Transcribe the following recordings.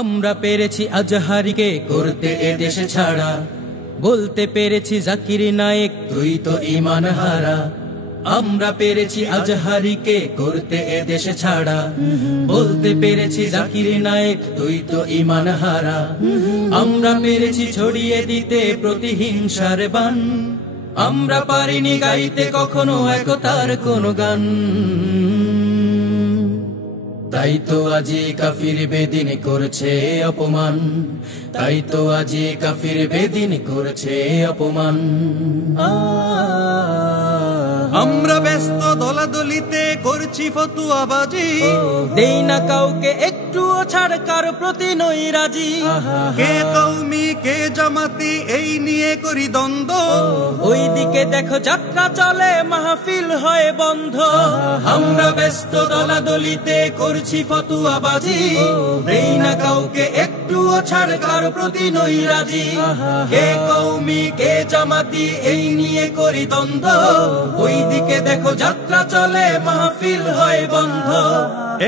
আমরা পেরেছি আজহারিকে করতে এদেশে ছাড়া, বলতে পেরেছি জাকির নায়েক তুই তো ঈমান হারা। আমরা পেরেছি আজহারিকে করতে এদেশে ছাড়া, বলতে পেরেছি জাকির নায়েক তুই তো ঈমান হারা। আমরা পেরেছি ছড়িয়ে দিতে প্রতিহিংসার বান, আমরা পারিনি গাইতে কখনো একতার কোন গান। তাই তো আজি কাফির বেদিন করছে অপমান, তাই তো আজি কাফির বেদিন করছে অপমান। আমরা ব্যস্ত দলাদলিতে করছি ফতুয়াবাজি, দেই না কাউকে একটুও ছাড়, কার প্রতি নই রাজি। কে কওমি কে জামাতি এই নিয়ে করি দ্বন্দ্ব, ওইদিকে দেখো যাত্রা চলে মাহফিল হয় বন্ধ। আমরা ব্যস্ত দলাদলিতে করছি ফতুয়াবাজি, দেই না কাউকে একটুও ছাড়, কার প্রতি নই রাজি। কে কওমি কে জামাতি এই নিয়ে করি দ্বন্দ্ব, ওইদিকে দেখো যাত্রা চলে মাহফিল হয় বন্ধ।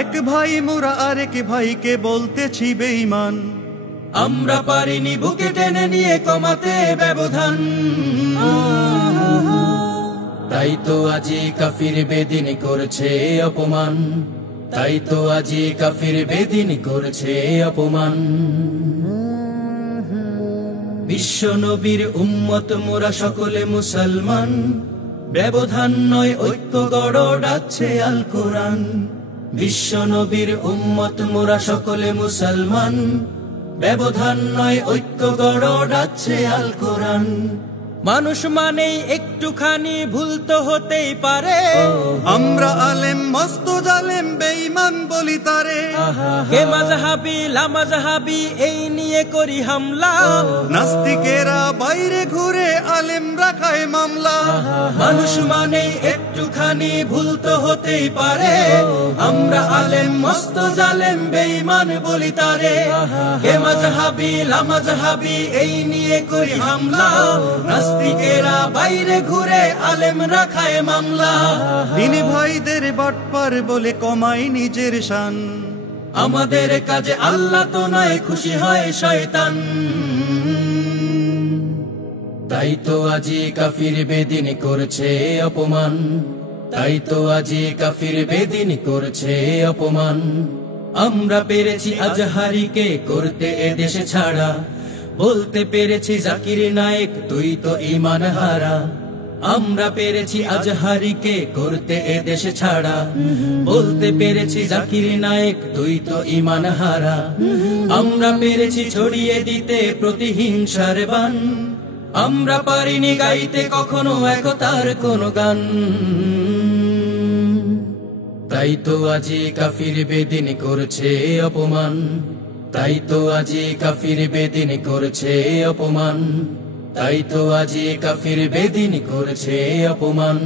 এক ভাই মোরা আরেক ভাইকে বলতেছি বেঈমান, আমরা পারিনি বুকে টেনে নিয়ে কমাতে ব্যবধান। তাই তো আজি কাফির বেদিন করছে অপমান, তাই তো আজি কাফির বেদিন করছে অপমান। বিশ্ব নবীর উম্মত মোরা সকলে মুসলমান, ব্যবধান নয় ঐক্য গড় ডাকছে আল কোরআন। বিশ্ব নবীর উম্মত মোরা সকলে মুসলমান, ব্যবধান নয় ঐক্য গড় ডাকছে আল কোরআন। মানুষ মানেই একটুখানি ভুল তো হতেই পারে, আমরা আলেম মস্ত জালেম বেঈমান বলি তারে। কে মাযহাবি লামাযহাবি এই নিয়ে করি হামলা, নাস্তিকেরা বাইরে ঘুরে আলেম রাখায় মামলা। মানুষ মানেই একটুখানি ভুল তো হতেই পারে, আমরা আলেম মস্ত জালেম বেঈমান বলি তারে। কে মাযহাবি লামাযহাবি এই নিয়ে করি হামলা, নাস্তিকেরা বাইরে ঘুরে আলেম রাখায় মামলা। দিনী ভাইদের বাটপার বলে কমাই নিজের শান, আমাদের কাজে আল্লাহ তো নয় খুশি হয় শয়তান। তাই তো আজি কাফির বেদিন করছে অপমান, তাই তো আজি কাফির বেদিন করছে অপমান। আমরা পেরেছি আজহারিকে করতে এদেশে ছাড়া, বলতে পেরেছি জাকির নায়েক তুই তো ঈমান হারা। আমরা পেরেছি আজহারিকে করতে এদেশে ছাড়া, বলতে পেরেছি জাকির নায়েক তুই তো ঈমান হারা। আমরা পেরেছি ছড়িয়ে দিতে প্রতিহিংসার বান, আমরা পারিনি গাইতে কখনো একতার কোন গান। তাই তো আজি কাফির বেদিন করছে অপমান, তাই তো আজি কাফির বেদিন করছে অপমান, তাই তো আজি কাফির বেদিন করছে অপমান।